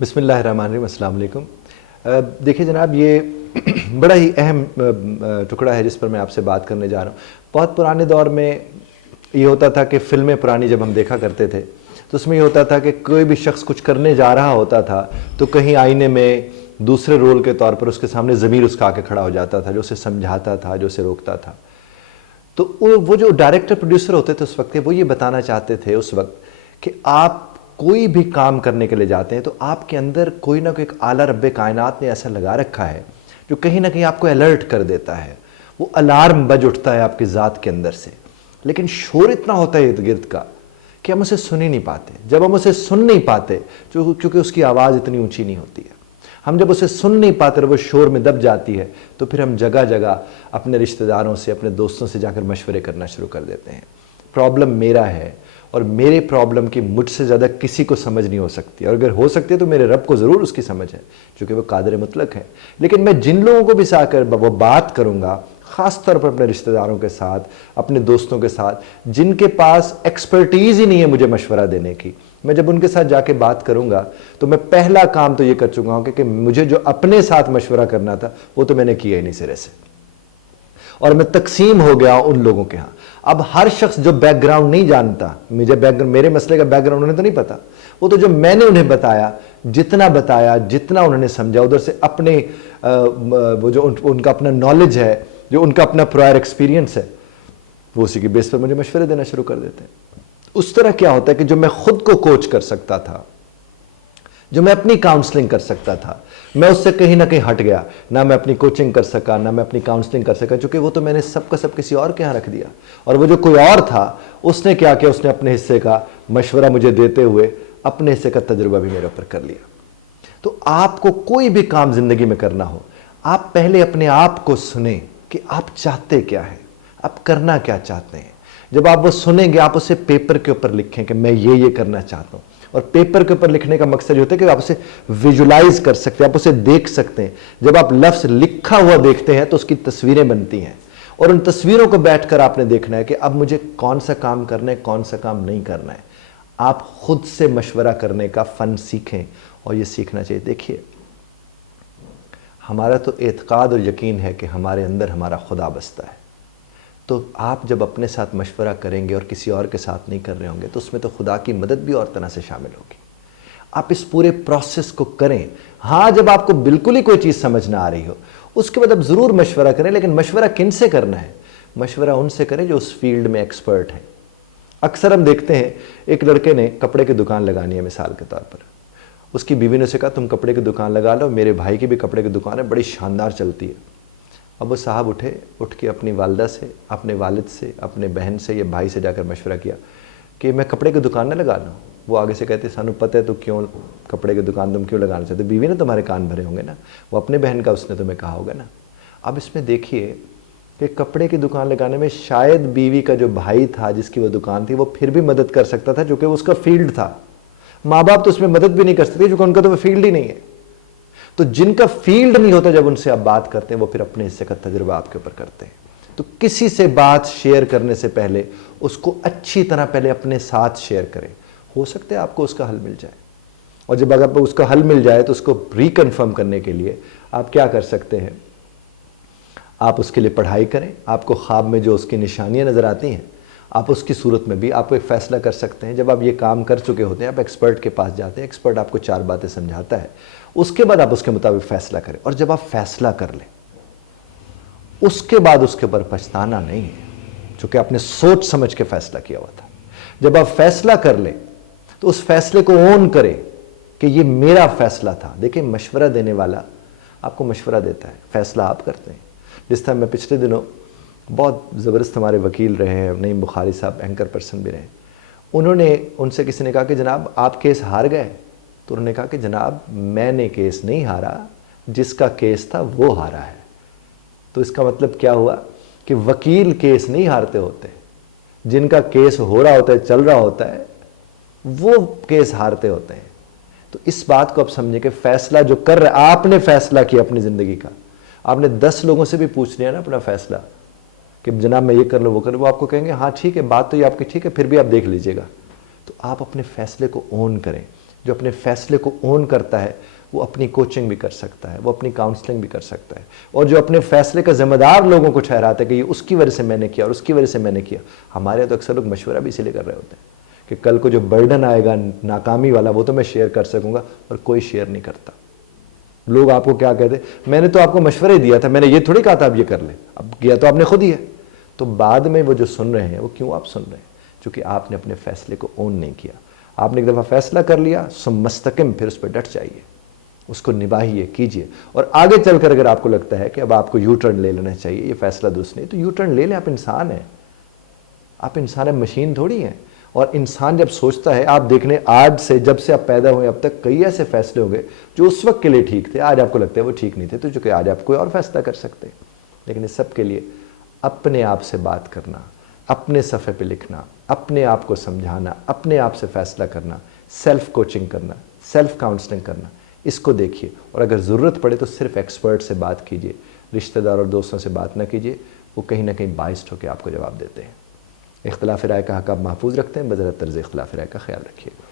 बिस्मिल्लाहिर्रहमानिर्रहीम, अस्सलाम वालेकुम। देखिए जनाब, ये बड़ा ही अहम टुकड़ा है जिस पर मैं आपसे बात करने जा रहा हूँ। बहुत पुराने दौर में ये होता था कि फ़िल्में पुरानी जब हम देखा करते थे तो उसमें ये होता था कि कोई भी शख्स कुछ करने जा रहा होता था तो कहीं आईने में दूसरे रोल के तौर पर उसके सामने ज़मीर उसका आके खड़ा हो जाता था, जो उसे समझाता था, जो उसे रोकता था। तो वो जो डायरेक्टर प्रोड्यूसर होते थे उस वक्त, वो ये बताना चाहते थे उस वक्त कि आप कोई भी काम करने के लिए जाते हैं तो आपके अंदर कोई ना कोई एक आला रब्बे कायनात ने ऐसा लगा रखा है जो कहीं ना कहीं आपको अलर्ट कर देता है। वो अलार्म बज उठता है आपकी ज़ात के अंदर से, लेकिन शोर इतना होता है इर्द गिर्द का कि हम उसे सुन ही नहीं पाते। जब हम उसे सुन नहीं पाते, क्योंकि उसकी आवाज़ इतनी ऊंची नहीं होती है, हम जब उसे सुन नहीं पाते और वो शोर में दब जाती है तो फिर हम जगह जगह अपने रिश्तेदारों से, अपने दोस्तों से जाकर मशवरे करना शुरू कर देते हैं। प्रॉब्लम मेरा है और मेरे प्रॉब्लम की मुझसे ज़्यादा किसी को समझ नहीं हो सकती, और अगर हो सकती है तो मेरे रब को ज़रूर उसकी समझ है, क्योंकि वो कादिर मुतलक है। लेकिन मैं जिन लोगों को भी साकर वो बात करूँगा, ख़ास तौर पर अपने रिश्तेदारों के साथ, अपने दोस्तों के साथ, जिनके पास एक्सपर्टीज़ ही नहीं है मुझे मशवरा देने की, मैं जब उनके साथ जाके बात करूँगा तो मैं पहला काम तो ये कर चुका हूँ कि मुझे जो अपने साथ मशवरा करना था वो तो मैंने किया ही नहीं सिरे से, और मैं तकसीम हो गया उन लोगों के यहाँ। अब हर शख्स जो बैकग्राउंड नहीं जानता, मेरे मसले का बैकग्राउंड उन्हें तो नहीं पता, वो तो जो मैंने उन्हें बताया, जितना उन्होंने समझा, उधर से अपने वो जो उनका अपना नॉलेज है, जो उनका अपना प्रायर एक्सपीरियंस है, वो उसी की बेस पर मुझे मशवरे देना शुरू कर देते हैं। उस तरह क्या होता है कि जो मैं खुद को कोच कर सकता था, जो मैं अपनी काउंसलिंग कर सकता था, मैं उससे कहीं ना कहीं हट गया। ना मैं अपनी कोचिंग कर सका, ना मैं अपनी काउंसलिंग कर सका, क्योंकि वो तो मैंने सबका सब किसी और के यहाँ रख दिया। और वो जो कोई और था उसने क्या किया, उसने अपने हिस्से का मशवरा मुझे देते हुए अपने हिस्से का तजुर्बा भी मेरे ऊपर कर लिया। तो आपको कोई भी काम जिंदगी में करना हो, आप पहले अपने आप को सुने कि आप चाहते क्या है, आप करना क्या चाहते हैं। जब आप वो सुनेंगे, आप उसे पेपर के ऊपर लिखें कि मैं ये करना चाहता हूँ। और पेपर के ऊपर लिखने का मकसद ये होता है कि आप उसे विजुलाइज कर सकते हैं, आप उसे देख सकते हैं। जब आप लफ्ज़ लिखा हुआ देखते हैं तो उसकी तस्वीरें बनती हैं, और उन तस्वीरों को बैठकर आपने देखना है कि अब मुझे कौन सा काम करना है, कौन सा काम नहीं करना है। आप खुद से मशवरा करने का फ़न सीखें, और ये सीखना चाहिए। देखिए, हमारा तो एतकाद और यकीन है कि हमारे अंदर हमारा खुदा बसता है। तो आप जब अपने साथ मशवरा करेंगे और किसी और के साथ नहीं कर रहे होंगे तो उसमें तो खुदा की मदद भी और तरह से शामिल होगी। आप इस पूरे प्रोसेस को करें। हाँ, जब आपको बिल्कुल ही कोई चीज़ समझ ना आ रही हो उसके बाद आप ज़रूर मशवरा करें, लेकिन मशवरा किन से करना है? मशवरा उनसे करें जो उस फील्ड में एक्सपर्ट हैं। अक्सर हम देखते हैं, एक लड़के ने कपड़े की दुकान लगानी है मिसाल के तौर पर, उसकी बीवी ने उसे कहा तुम कपड़े की दुकान लगा लो, मेरे भाई की भी कपड़े की दुकान है, बड़ी शानदार चलती है। अब वो साहब उठ के अपनी वालदा से, अपने वालिद से, अपने बहन से या भाई से जाकर मशवरा किया कि मैं कपड़े की दुकान ना लगा लूँ। वो आगे से कहते सानू पता है तो क्यों कपड़े की दुकान तुम क्यों लगाना चाहते, बीवी ने तुम्हारे कान भरे होंगे ना, वो अपने बहन का उसने तुम्हें कहा होगा ना। अब इसमें देखिए कि कपड़े की दुकान लगाने में शायद बीवी का जो भाई था जिसकी वो दुकान थी वो फिर भी मदद कर सकता था, क्योंकि वो उसका फील्ड था। माँ बाप तो उसमें मदद भी नहीं कर सकते क्योंकि उनका तो वो फील्ड ही नहीं है। तो जिनका फील्ड नहीं होता, जब उनसे आप बात करते हैं वो फिर अपने हिस्से का तजुर्बा आपके ऊपर करते हैं। तो किसी से बात शेयर करने से पहले उसको अच्छी तरह पहले अपने साथ शेयर करें। हो सकता है आपको उसका हल मिल जाए, और जब अगर उसका हल मिल जाए तो उसको रिकन्फर्म करने के लिए आप क्या कर सकते हैं, आप उसके लिए पढ़ाई करें। आपको ख्वाब में जो उसकी निशानियां नज़र आती हैं, आप उसकी सूरत में भी आपको एक फ़ैसला कर सकते हैं। जब आप ये काम कर चुके होते हैं, आप एक्सपर्ट के पास जाते हैं, एक्सपर्ट आपको 4 बातें समझाता है, उसके बाद आप उसके मुताबिक फ़ैसला करें। और जब आप फ़ैसला कर लें उसके बाद उसके ऊपर पछताना नहीं है, क्योंकि आपने सोच समझ के फ़ैसला किया हुआ था। जब आप फ़ैसला कर लें तो उस फैसले को ओन करें कि ये मेरा फ़ैसला था। देखिए, मशवरा देने वाला आपको मशवरा देता है, फ़ैसला आप करते हैं। जिस तरह मैं पिछले दिनों बहुत ज़बरदस्त हमारे वकील रहे हैं, नईम बुखारी साहब एंकर पर्सन भी रहे, उनसे किसी ने कहा कि जनाब आप केस हार गए, तो उन्होंने कहा कि जनाब मैंने केस नहीं हारा, जिसका केस था वो हारा है। तो इसका मतलब क्या हुआ कि वकील केस नहीं हारते होते, जिनका केस हो रहा होता है, चल रहा होता है, वो केस हारते होते हैं। तो इस बात को आप समझे कि फैसला जो कर रहे, आपने फैसला किया अपनी ज़िंदगी का, आपने 10 लोगों से भी पूछ लिया ना अपना फैसला कि जनाब मैं ये कर लूँ वो कर लूँ, वो आपको कहेंगे हाँ ठीक है, बात तो ये आपकी ठीक है, फिर भी आप देख लीजिएगा। तो आप अपने फैसले को ओन करें। جو اپنے فیصلے کو اون کرتا ہے وہ اپنی کوچنگ بھی کر سکتا ہے, وہ اپنی کاؤنسلنگ بھی کر سکتا ہے, اور جو اپنے فیصلے کا ذمہ دار لوگوں کو ٹھہراتا ہے کہ یہ اس کی وجہ سے میں نے کیا اور اس کی وجہ سے میں نے کیا. ہمارے یہاں تو اکثر لوگ مشورہ بھی اسی لیے کر رہے ہوتے ہیں کہ کل کو جو برڈن آئے گا ناکامی والا وہ تو میں شیئر کر سکوں گا, اور کوئی شیئر نہیں کرتا. لوگ آپ کو کیا کہتے ہیں, میں نے تو آپ کو مشورہ ہی دیا تھا, میں نے یہ تھوڑی کہا تھا آپ یہ کر لیں, اب کیا تو آپ نے خود ہی ہے. تو بعد میں وہ جو سن رہے ہیں وہ کیوں آپ سن رہے ہیں؟ چونکہ آپ نے اپنے فیصلے کو اون نہیں کیا. آپ نے ایک دفعہ فیصلہ کر لیا, سم مستقم پھر اس پہ ڈٹ جائیے, اس کو نبھائیے, کیجئے. اور آگے چل کر اگر آپ کو لگتا ہے کہ اب آپ کو یو ٹرن لے لینا چاہیے, یہ فیصلہ درست نہیں, تو یو ٹرن لے لیں. آپ انسان ہیں, آپ انسان ہیں, مشین تھوڑی ہیں. اور انسان جب سوچتا ہے, آپ دیکھنے آج سے جب سے آپ پیدا ہوئے اب تک کئی ایسے فیصلے ہوں گے جو اس وقت کے لیے ٹھیک تھے, آج آپ کو لگتا ہے وہ ٹھیک نہیں تھے, تو چونکہ آج آپ کوئی اور فیصلہ کر سکتے. لیکن اس سب کے لیے اپنے آپ سے بات کرنا, اپنے صفحے پہ لکھنا, اپنے آپ کو سمجھانا, اپنے آپ سے فیصلہ کرنا, سیلف کوچنگ کرنا, سیلف کاؤنسلنگ کرنا, اس کو دیکھیے. اور اگر ضرورت پڑے تو صرف ایکسپرٹ سے بات کیجیے, رشتہ دار اور دوستوں سے بات نہ کیجیے, وہ کہیں نہ کہیں بائسڈ ہو کے آپ کو جواب دیتے ہیں. اختلاف رائے کا حق آپ محفوظ رکھتے ہیں, بذات طرز اختلاف رائے کا خیال رکھیے گا.